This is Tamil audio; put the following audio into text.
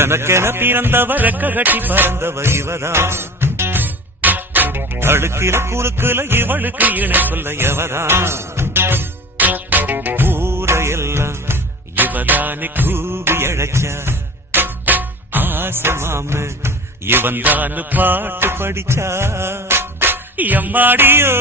எனக்கென பிறந்தவ ரெக்க கட்டி பறந்தவ இவதான். அழுக்கில குறுக்குல இவளுக்கு இணை சொல்ல எவதான். ஊரையெல்லாம் இவதானே கூவி அழைச்சா. ஆசை மாம இவன் தான் பாட்டு படிச்சா. எம்மாடியோ